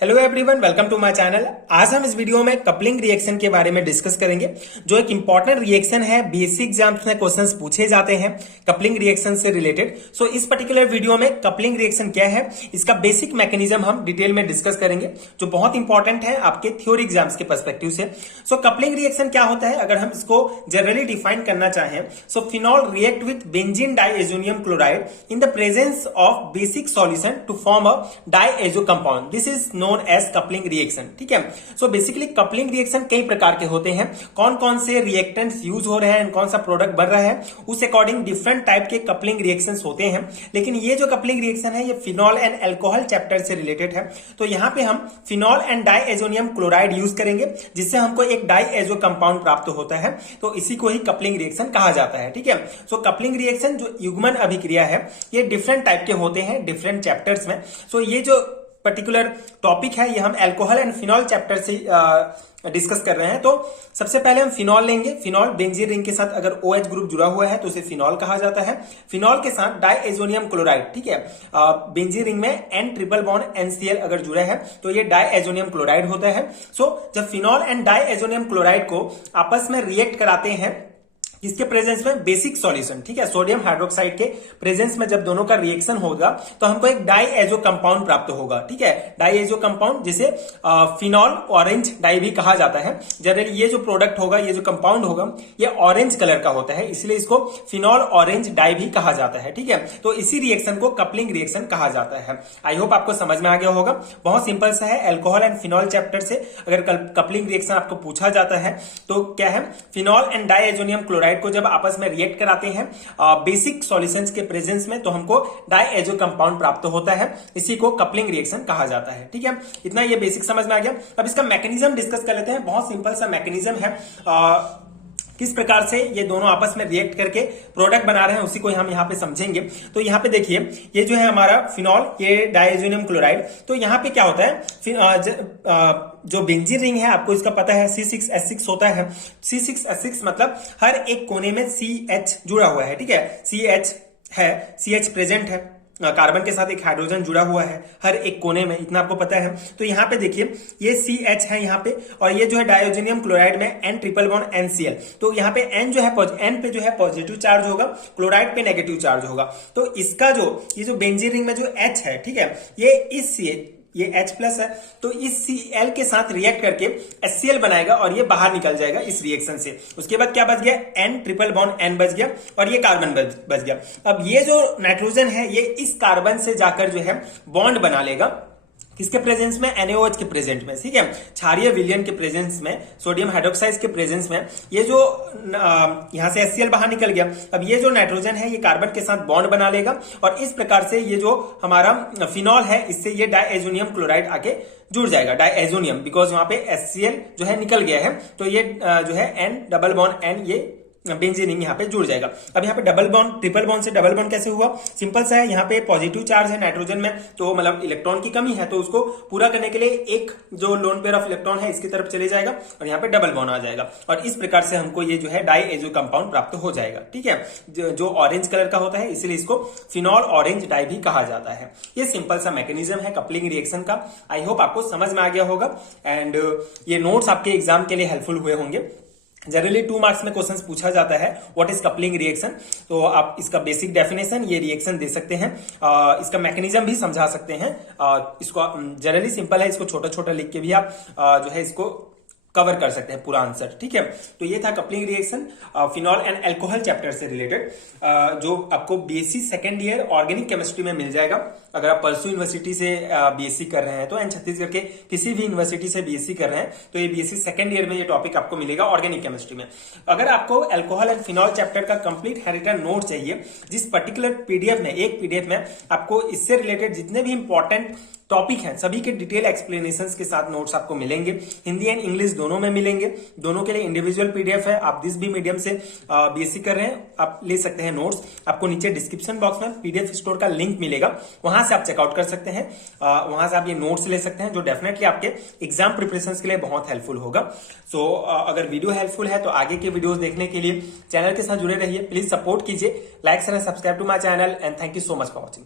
Hello everyone, welcome to my channel. आज हम इस वीडियो में कपलिंग रिएक्शन के बारे में डिस्कस करेंगे, जो एक इंपॉर्टेंट रिएक्शन है। बेसिक एग्जाम्स में क्वेश्चंस पूछे जाते हैं कपलिंग रिएक्शन से रिलेटेड। सो इस पर्टिकुलर वीडियो में कपलिंग रिएक्शन क्या है, इसका बेसिक मैकेनिज्म हम डिटेल में डिस्कस करेंगे, जो बहुत इंपॉर्टेंट है आपके थ्योरी एग्जाम्स के पर्सपेक्टिव से। सो कपलिंग रिएक्शन क्या होता है, अगर हम इसको जनरली डिफाइन करना चाहें, so phenol react with benzene diazonium chloride in the presence of basic solution to form a diazo compound. This is known as coupling reaction. ठीक है। सो बेसिकली कपलिंग रिएक्शन कई प्रकार के होते हैं। कौन कौन से रिएक्टेंट्स यूज हो रहे हैं, कौन सा प्रोडक्ट बन रहा है, उस अकॉर्डिंग डिफरेंट टाइप के कपलिंग रिएक्शंस होते हैं। लेकिन ये जो कपलिंग रिएक्शन है, ये फिनॉल एंड अल्कोहल चैप्टर से रिलेटेड है। तो यहां पे हम phenol and diazonium chloride use करेंगे, जिससे हमको एक डाइएजो कंपाउंड प्राप्त होता है। तो इसी को ही कपलिंग रिएक्शन कहा जाता है। ठीक है। सो कपलिंग रिएक्शन जो युग्मन अभिक्रिया है, ये डिफरेंट टाइप के होते हैं डिफरेंट चैप्टर्स में। सो ये जो पर्टिकुलर टॉपिक है, ये हम अल्कोहल एंड फिनॉल चैप्टर से डिस्कस कर रहे हैं। तो सबसे पहले हम फिनॉल लेंगे। फिनॉल बेंजीन रिंग के साथ अगर OH ग्रुप जुड़ा हुआ है तो उसे फिनॉल कहा जाता है। फिनॉल के साथ डाइएजोनियम क्लोराइड, ठीक है, बेंजीन रिंग में N ट्रिपल बॉन्ड NCl अगर जुड़ा है तो ये डाइएजोनियम क्लोराइड होता है। सो जब फिनॉल एंड डाइएजोनियम क्लोराइड को आपस में रिएक्ट कराते हैं, इसके प्रेजेंस में बेसिक सॉल्यूशन, ठीक है, सोडियम हाइड्रोक्साइड के प्रेजेंस में जब दोनों का रिएक्शन होगा तो हमको एक डाइएजो कंपाउंड प्राप्त होगा। ठीक है, डाइएजो कंपाउंड, जिसे फिनॉल ऑरेंज डाई भी कहा जाता है। जनरली ये जो प्रोडक्ट होगा, ये जो कंपाउंड होगा, ये ऑरेंज कलर का होता है, इसलिए इसको फिनॉल ऑरेंज डाई भी कहा जाता है। ठीक है। तो इसी रिएक्शन को कपलिंग रिएक्शन कहा जाता है। आई होप आपको समझ में आ गया होगा। बहुत सिंपल सा है। अल्कोहल एंड फिनॉल चैप्टर से अगर कपलिंग रिएक्शन आपको पूछा जाता है तो क्या है, फिनॉल एंड डाइएजोनियम क्लोराइड को जब आपस में रिएक्ट कराते हैं बेसिक सॉल्यूशंस के प्रेजेंस में, तो हमको डाइएजो कंपाउंड प्राप्त होता है। इसी को कपलिंग रिएक्शन कहा जाता है। ठीक है, इतना ये बेसिक समझ में आ गया। अब इसका मैकेनिज्म डिस्कस कर लेते हैं। बहुत सिंपल सा मैकेनिज्म है। किस प्रकार से ये दोनों आपस में रिएक्ट करके प्रोडक्ट बना रहे हैं, उसी को हम यहाँ पे समझेंगे। तो यहाँ पे देखिए, ये जो है हमारा फिनॉल, ये डाइएजोनियम क्लोराइड। तो यहाँ पे क्या होता है, जो बेंजीन रिंग है, आपको इसका पता है, C6H6 होता है। C6H6 मतलब हर एक कोने में CH जुड़ा हुआ है। ठीक है, CH है, CH प्रेजेंट है, कार्बन के साथ एक हाइड्रोजन जुड़ा हुआ है हर एक कोने में, इतना आपको पता है। तो यहाँ पे देखिए, ये CH है यहाँ पे, और ये जो है डाइओजेनियम क्लोराइड में N ट्रिपल बॉन्ड NCl। तो यहाँ पे N जो है, N पे जो है पॉजिटिव चार्ज होगा, क्लोराइड पे नेगेटिव चार्ज होगा। तो इसका ये जो बेंजीन रिंग में जो H है, ठीक है, ये H प्लस है, तो इस Cl के साथ रिएक्ट करके HCl बनाएगा और ये बाहर निकल जाएगा इस रिएक्शन से। उसके बाद क्या बच गया, N ट्रिपल बॉन्ड N बच गया, और ये कार्बन बच गया। अब ये जो नाइट्रोजन है, ये इस कार्बन से जाकर जो है बॉन्ड बना लेगा, किसके प्रेजेंस में, NaOH के प्रेजेंट में। ठीक है, क्षारीय विलयन के प्रेजेंस में, सोडियम हाइड्रोक्साइड के प्रेजेंस में, ये जो यहां से HCl बाहर निकल गया। अब ये जो नाइट्रोजन है, ये कार्बन के साथ बॉन्ड बना लेगा, और इस प्रकार से ये जो हमारा फिनॉल है, इससे ये डाइएजोनियम क्लोराइड आके जुड़ जाएगा, डाइएजोनियम, बिकॉज वहां पे HCl जो है निकल गया है। तो ये जो है N डबल बॉन्ड N, ये बेंजीन रिंग यहाँ पे जुड़ जाएगा। अब यहाँ पे डबल बॉन्ड, ट्रिपल बॉन्ड से डबल बॉन्ड कैसे हुआ, सिंपल सा है। यहाँ पे पॉजिटिव चार्ज है नाइट्रोजन में, तो मतलब इलेक्ट्रॉन की कमी है, तो उसको पूरा करने के लिए एक जो लोन पेयर ऑफ इलेक्ट्रॉन है इसकी तरफ चले जाएगा, और यहाँ पे डबल बॉन्ड आ जाएगा, और इस प्रकार से हमको ये जो है डाइएजो कंपाउंड प्राप्त हो जाएगा। ठीक है, जो ऑरेंज कलर का होता है, इसलिए इसको फिनॉल ऑरेंज डाई भी कहा जाता है। ये सिंपल सा मैकेनिज्म है कपलिंग रिएक्शन का। आई होप आपको समझ में आ गया होगा, एंड ये नोट्स आपके एग्जाम के लिए हेल्पफुल हुए होंगे। जनरली 2 मार्क्स में क्वेश्चंस पूछा जाता है, व्हाट इज कपलिंग रिएक्शन। तो आप इसका बेसिक डेफिनेशन, ये रिएक्शन दे सकते हैं, इसका मैकेनिज्म भी समझा सकते हैं। इसको जनरली सिंपल है, इसको छोटा छोटा लिख के भी आप जो है इसको कवर कर सकते हैं पूरा आंसर। ठीक है, तो ये था coupling reaction phenol and alcohol chapter से रिलेटेड, जो आपको BSc second year organic chemistry में मिल जाएगा। अगर आप परसू यूनिवर्सिटी से BSc कर रहे हैं, तो एंड छत्तीसगढ़ के किसी भी यूनिवर्सिटी से BSc कर रहे हैं, तो ये BSc सेकेंड ईयर में ये टॉपिक आपको मिलेगा ऑर्गेनिक केमिस्ट्री में। अगर आपको अल्कोहल एंड फिनॉल चैप्टर का कंप्लीट हैंडरिटन नोट चाहिए, जिस पर्टिकुलर PDF में, एक PDF में आपको इससे रिलेटेड जितने भी इंपॉर्टेंट टॉपिक हैं, सभी के डिटेल एक्सप्लेनेशंस के साथ नोट्स आपको मिलेंगे। हिंदी एंड इंग्लिश दोनों में मिलेंगे। दोनों के लिए इंडिविजुअल PDF है। आप जिस भी मीडियम से BSc कर रहे हैं, आप ले सकते हैं नोट्स। आपको नीचे डिस्क्रिप्शन बॉक्स में PDF स्टोर का लिंक मिलेगा, वहां से आप चेकआउट कर सकते हैं। वहां से आप ये नोट्स ले सकते हैं, जो डेफिनेटली आपके एग्जाम प्रिपरेशन के लिए बहुत हेल्पफुल होगा। सो अगर वीडियो हेल्पफुल है तो आगे के वीडियोस देखने के लिए चैनल के साथ जुड़े रहिए। प्लीज सपोर्ट कीजिए, like and subscribe to my channel, and thank you so much for watching.